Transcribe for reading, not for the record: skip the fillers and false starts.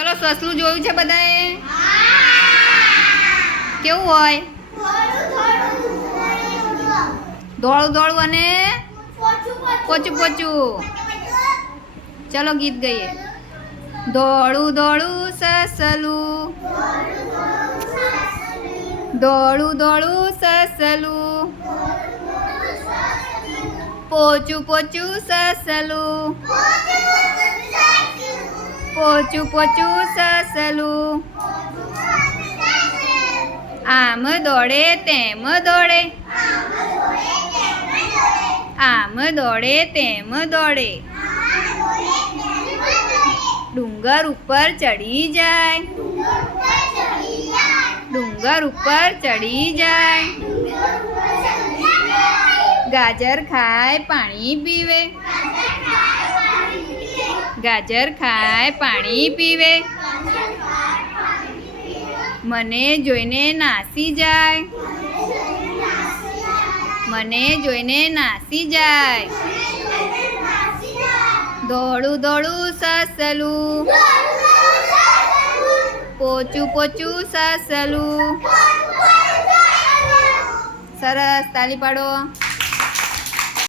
ચલો સસલું જોયું છે બધાએ? કેવું હોય? દોડું દોડું અને પોચું પોચું. ચલો ગીત ગઈએ. દોડું દોડું સસલું, દોડું દોડું સસલું, પોચું પોચું સસલું, પોચું પોચું સસલું. આમ દોડે તેમ દોડે, આમ દોડે તેમ દોડે. ડુંગર ઉપર ચડી જાય, ડુંગર ઉપર ચડી જાય. ગાજર ખાય પાણી પીવે, ગાજર ખાય પાણી પીવે. મને જોઈને નાસી જાય, મને જોઈને નાસી જાય. દોડું દોડું સસલું, પોચું પોચું સસલું. સરસ, તાલી પાડો.